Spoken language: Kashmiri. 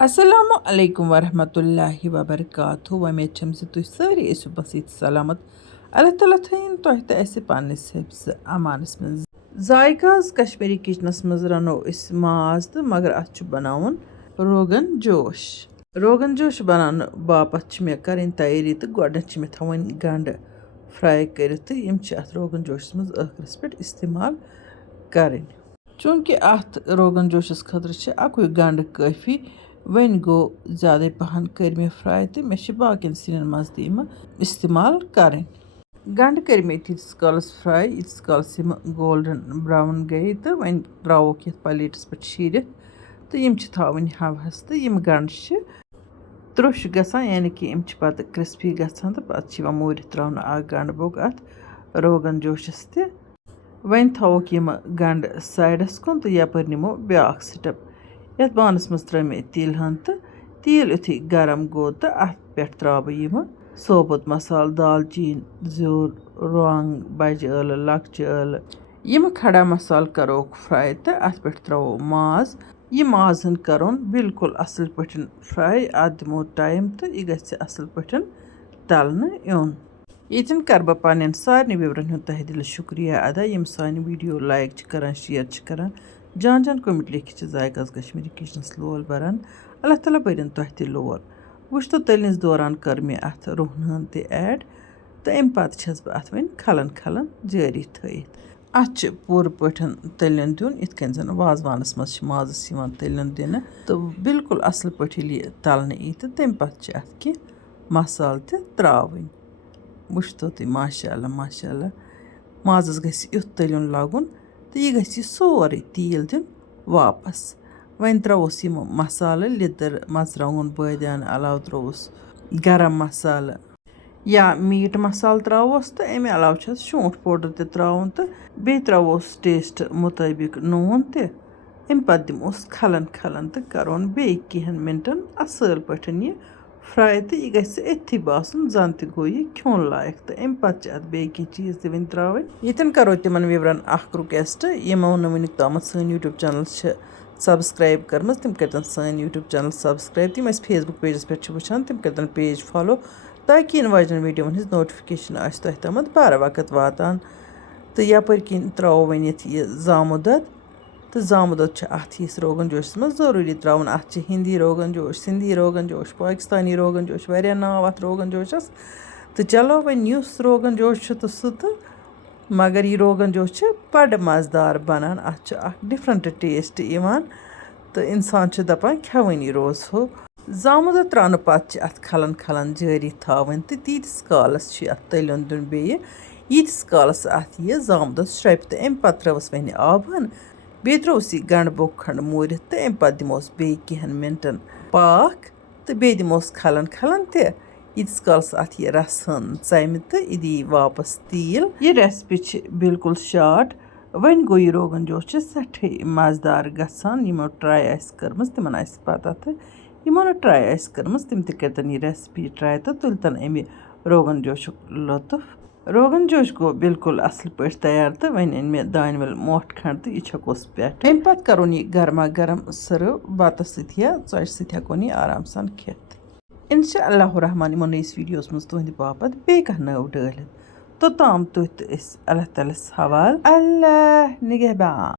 Assalamu alaikum warahmatullahi wabarakatuh. Umeed چھَم زِ تُہۍ سٲری ٲسِو بسیٖت سلامت. اللہ تعالیٰ تھٲیِن تۄہہِ تہٕ اَسہِ پنٛنِس حِفظِ اَمانَس منٛز. ذایقہٕ حظ کشمیٖری کِچنَس منٛز رَنو أسۍ ماز تہٕ مگر اَتھ چھُ بناوُن روغن جوش. روغن جوش بناونہٕ باپتھ چھِ مےٚ کَرٕنۍ تیٲری تہٕ گۄڈنٮ۪تھ چھِ مےٚ تھاوٕنۍ گنٛڈٕ فرٛاے کٔرِتھ تہٕ یِم چھِ اَتھ روغن جوشَس منٛز ٲخرَس پٮ۪ٹھ اِستعمال کَرٕنۍ. چوٗنٛکہِ اَتھ روغن جوشَس خٲطرٕ چھِ اَکُے گنٛڈٕ کٲفی. وۄنۍ گوٚو زیادَے پَہَن کٔرۍ مےٚ فرٛاے تہٕ مےٚ چھِ باقیَن سِنٮ۪ن منٛز تہِ یِمہٕ اِستعمال کَرٕنۍ. گنٛڈٕ کٔرۍ مےٚ تیٖتِس کالَس فرٛاے ییٖتِس کالَس یِمہٕ گولڈن برٛاوُن گٔے تہٕ وۄنۍ ترٛاووکھ یَتھ پَلیٹَس پٮ۪ٹھ شیٖرِتھ تہٕ یِم چھِ تھاوٕنۍ ہَوہَس تہٕ یِم گنٛڈٕ چھِ ترٛوٚش گژھان یعنی کہِ یِم چھِ پَتہٕ کِرٛسپی گژھان تہٕ پَتہٕ چھِ یِوان موٗرِتھ ترٛاونہٕ اَکھ گنٛڈٕ بوٚگ اَتھ روغن جوشَس تہِ. وۄنۍ تھاووکھ یِمہٕ گنٛڈٕ سایڈَس کُن تہٕ یَپٲرۍ نِمو بیٛاکھ سِٹٮ۪پ. یَتھ بانَس منٛز ترٛٲے مےٚ تیٖلہِ ہَن تہٕ تیٖل یُتھُے گرم گوٚو تہٕ اَتھ پٮ۪ٹھ ترٛاوٕ بہٕ یِمہٕ ثوبوٗد مصالہٕ دالچیٖن زیُر رۄنٛگ بَجہِ ٲلہٕ لۄکچہِ ٲلہٕ یِمہٕ کھڑا مصالہٕ کَروکھ فرٛاے تہٕ اَتھ پٮ۪ٹھ ترٛاوو ماز. یہِ ماز ہن کَرون بِلکُل اَصٕل پٲٹھۍ فرٛاے. اَتھ دِمو ٹایم تہٕ یہِ گژھِ اَصٕل پٲٹھۍ تَلنہٕ یُن. ییٚتٮ۪ن کَرٕ بہٕ پنٛنٮ۪ن سارنٕے وِورَن ہُنٛد تہہِ دِلہِ شُکریہ ادا یِم سانہِ ویٖڈیو لایک چھِ کَران شِیَر چھِ کَران جان جان کوٚمٮ۪نٛٹ لیکھِتھ چھِ ذایقہٕ کشمیٖری کِچنَس لول بَران. اللہ تعالیٰ بٔرِنۍ تۄہہِ تہِ لول. وٕچھتو تٔلنِس دوران کٔر مےٚ اَتھ رۄہنہٕ ہن تہِ ایڈ تہٕ اَمہِ پَتہٕ چھَس بہٕ اَتھ وۄنۍ کھلَن کھلَن جٲری تھٲیِتھ. اَتھ چھِ پوٗرٕ پٲٹھۍ تٔلنۍ دیُن یِتھ کٔنۍ زَن وازوانَس منٛز چھِ مازَس یِوان تٔلنۍ دِنہٕ تہٕ بِلکُل اَصٕل پٲٹھۍ ییٚلہِ یہِ تَلنہٕ یی تہٕ تَمہِ پَتہٕ چھِ اَتھ کینٛہہ مصالہٕ تہِ ترٛاوٕنۍ. وٕچھتو تُہۍ ماشاء اللہ ماشاء اللہ مازَس گژھِ یُتھ تٔلیُن لَگُن تہٕ یہِ گژھِ یہِ سورُے تیٖل دیُن واپَس. وۄنۍ ترٛاووس یِمہٕ مصالہٕ لیٚدٕر مَرژٕوانٛگُن بٲدیان علاوٕ ترٛووُس گرم مصالہٕ یا میٖٹ مصالہٕ ترٛاووس تہٕ اَمہِ علاوٕ چھَس شونٛٹھ پوڈَر تہِ ترٛاوُن تہٕ بیٚیہِ ترٛاووس ٹیسٹ مُطٲبِق نوٗن تہِ. اَمہِ پَتہٕ دِموس کھلَن کھلَن تہٕ کَرون بیٚیہِ کینٛہَن مِنٹَن اَصٕل پٲٹھۍ یہِ فرٛاے تہٕ یہِ گژھِ أتھی باسُن زَن تہِ گوٚو یہِ کھیوٚن لایق تہٕ اَمہِ پَتہٕ چھِ اَتھ بیٚیہِ کینٛہہ چیٖز تہِ وۄنۍ ترٛاوٕنۍ. ییٚتٮ۪ن کَرو تِمَن وِورَن اَکھ رِکوٮ۪سٹ یِمو نہٕ وٕنیُک تامَتھ سٲنۍ یوٗٹیوٗب چَنَل چھِ سبسکرایب کٔرمٕژ تِم کٔرۍتَن سٲنۍ یوٗٹیوٗب چَنَل سبسکرایب. تِم اَسہِ فیس بُک پیجَس پٮ۪ٹھ چھِ وٕچھان تِم کٔرۍتَن پیج فالو تاکہِ یِنہٕ واجنٮ۪ن ویٖڈیووَن ہِنٛز نوٹِفِکیشَن آسہِ تۄہہِ تامَتھ بَرٕ وقت واتان. تہٕ یَپٲرۍ کِنۍ ترٛاوو وۄنۍ ییٚتھ یہِ زامُت دۄد تہٕ زامُت دۄد چھُ اَتھ ہِوِس روغن جوشَس منٛز ضروٗری ترٛاوُن. اَتھ چھِ ہِندی روغن جوش سِندھی روغن جوش پاکِستانی روغن جوش واریاہ ناو اَتھ روغن جوشَس. تہٕ چلو وۄنۍ یُس روغن جوش چھُ تہٕ سُہ تہٕ مگر یہِ روغن جوش چھِ بَڑٕ مَزٕدار بَنان. اَتھ چھُ اَکھ ڈِفرَنٛٹ ٹیسٹ یِوان تہٕ اِنسان چھُ دَپان کھٮ۪وٲنی روزہو. زامُت دۄد ترٛاونہٕ پَتہٕ چھِ اَتھ کھلَن کھلَن جٲری تھاوٕنۍ تہٕ تیٖتِس کالَس چھُ اَتھ تٔلیُن دیُن بیٚیہِ ییٖتِس کالَس اَتھ یہِ زامُت دۄد شرٛوپہِ تہٕ اَمہِ پَتہٕ ترٛٲوٕس وۄنۍ یہِ آبہٕ ہن بیٚیہِ ترٛووُس یہِ گنٛڈٕ بوٚگ کھنٛڈ موٗرِتھ تہٕ اَمہِ پَتہٕ دِموس بیٚیہِ کینٛہَن مِنٹَن پاکھ تہٕ بیٚیہِ دِموس کھلَن کھلَن تہِ ییٖتِس کالَس اَتھ یہِ رَسہٕ ہن ژَمہِ تہٕ یہِ دی واپَس تیٖل. یہِ رٮ۪سپی چھِ بِلکُل شاٹ. وۄنۍ گوٚو یہِ روغن جوش چھِ سٮ۪ٹھاہ مَزٕدار گژھان. یِمو ٹرٛاے آسہِ کٔرمٕژ تِمَن آسہِ پَتہ تہٕ یِمو نہٕ ٹرٛاے آسہِ کٔرمٕژ تِم تہِ کٔرۍتَن یہِ رٮ۪سپی ٹرٛاے تہٕ تُلۍتَن اَمہِ روغن جوشُک لُطف. روغن جوش گوٚو بِلکُل اَصٕل پٲٹھۍ تیار تہٕ وۄنۍ أنۍ مےٚ دانہِ وَل مۄٹھ کھنٛڈ تہٕ یہِ چھَکوس پٮ۪ٹھ. اَمہِ پَتہٕ کَرون یہِ گرما گرم سٔرٕو بَتَس سۭتۍ یا ژۄچہِ سۭتۍ ہٮ۪کون یہِ آرام سان کھٮ۪تھ. اِنشاء اللہ الرحمٰن یِمو نٔیِس ویٖڈیوَس منٛز تُہٕنٛدِ باپتھ بیٚیہِ کانٛہہ نٔو ڈٲلِتھ توٚتام تُہۍ تہٕ أسۍ اللہ تعالیٰ ہَس حوالہٕ. اللہ نِگہبان.